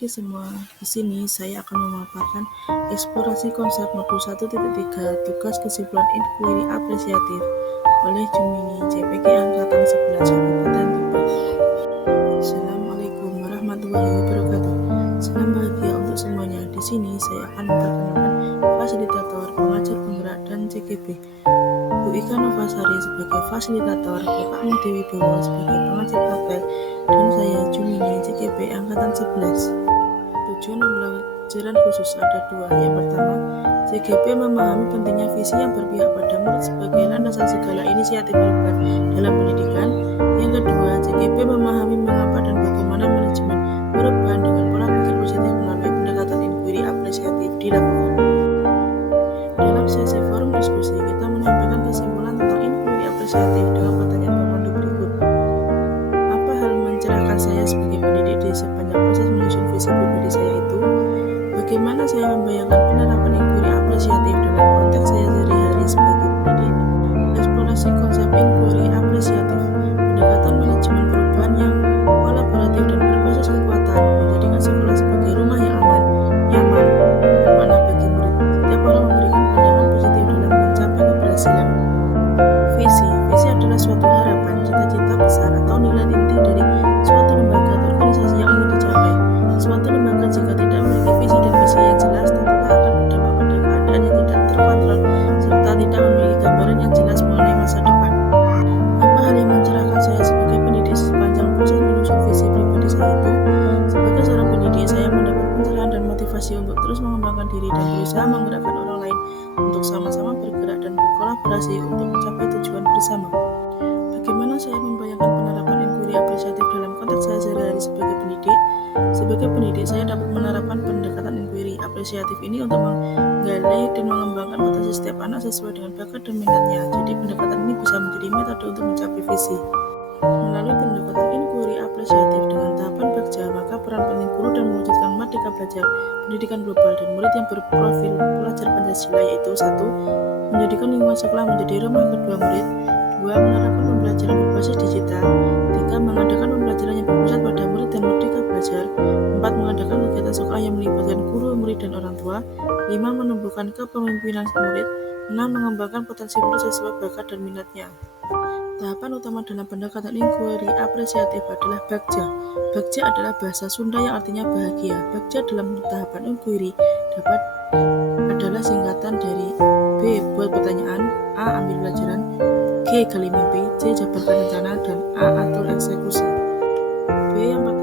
pagi semua. Di sini saya akan memaparkan eksplorasi konsep modul 1.3 tugas kesimpulan inquiry apresiatif oleh Jumini JPG Angkatan 11 Kabupaten Tuban. Assalamualaikum warahmatullahi wabarakatuh. Salam bahagia untuk semuanya. Di sini saya akan memperkenalkan fasilitator, pengajar penggerak, dan CGB. Bu Ika Novasari sebagai fasilitator, Bapak Mudi Wibowo sebagai pengajar praktek, dan saya Jumini CGB Angkatan 11. Tujuan pembelajaran khusus ada dua. Yang pertama, CGB memahami pentingnya visi yang berpihak pada murid sebagai landasan segala inisiatif perubahan dalam pendidikan. Yang kedua, CGB memahami mengapa dan bagaimana manajemen perubahan dengan pola pikir positif melalui pendekatan inquiry apresiatif dilakukan. Dalam sesi forum diskusi, kita menyampaikan kesimpulan tentang inquiry apresiatif dengan pertanyaan pemandu berikut. Apa hal mencerahkan saya sebagai pendidik di sepanjang proses menyusun visi pribadi saya itu? Bagaimana saya membayangkan penerapan inquiry apresiatif dalam konteks saya sehari-hari sebagai pendidik? Eksplorasi konsep inquiry apresiatif, pendekatan manajemen perubahan yang kolaboratif dan berbasis kekuatan, menjadikan sekolah sebagai rumah yang aman, nyaman, dan bermakna bagi murid. Setiap orang memberikan pandangan positif dalam mencapai keberhasilan. Visi adalah suatu harapan, cita-cita besar atau nilai inti dari suatu lembaga atau organisasi yang ingin dicapai. Suatu lembaga jika tidak memiliki visi dan misi yang jelas, tentulah akan berdampak pada keadaan yang tidak terkontrol, serta tidak memiliki gambaran yang jelas mengenai masa depan. Apa hal yang mencerahkan saya sebagai pendidik sepanjang proses menyusun visi pribadi saya itu? Sebagai seorang pendidik, saya mendapat pencerahan dan motivasi untuk terus mengembangkan diri dan berusaha menggerakkan orang lain untuk sama-sama bergerak dan berkolaborasi untuk mencapai tujuan bersama. Bagaimana saya membayangkan penerapan inquiry apresiatif dalam konteks saya sehari-hari sebagai pendidik? Sebagai pendidik, saya dapat menerapkan pendekatan inquiry apresiatif ini untuk menggali dan mengembangkan potensi setiap anak sesuai dengan bakat dan minatnya. Jadi pendekatan ini bisa menjadi metode untuk mencapai visi. Melalui pendekatan inquiry apresiatif dengan tahapan Bagja, maka peran penting guru dan mewujudkan Merdeka Belajar Pendidikan Global dan murid yang berprofil pelajar Pancasila, yaitu 1. Menjadikan lingkungan sekolah menjadi rumah kedua murid, 2. Menerapkan pembelajaran berbasis digital, 3. Mengadakan pembelajaran yang berpusat pada murid dan Merdeka Belajar, 4. Mengadakan kegiatan sekolah yang melibatkan guru, murid, dan orang tua, 5. Menumbuhkan kepemimpinan murid, 6. Mengembangkan potensi murid sesuai bakat dan minatnya. Tahapan utama dalam pendekatan inquiry apresiatif adalah Bagja. Bagja adalah bahasa Sunda yang artinya bahagia. Bagja dalam tahapan inquiry adalah singkatan dari B. Buat pertanyaan, A. Ambil pelajaran, G. Gali mimpi, C. Jabarkan rencana, dan A. Atur eksekusi. B yang pertama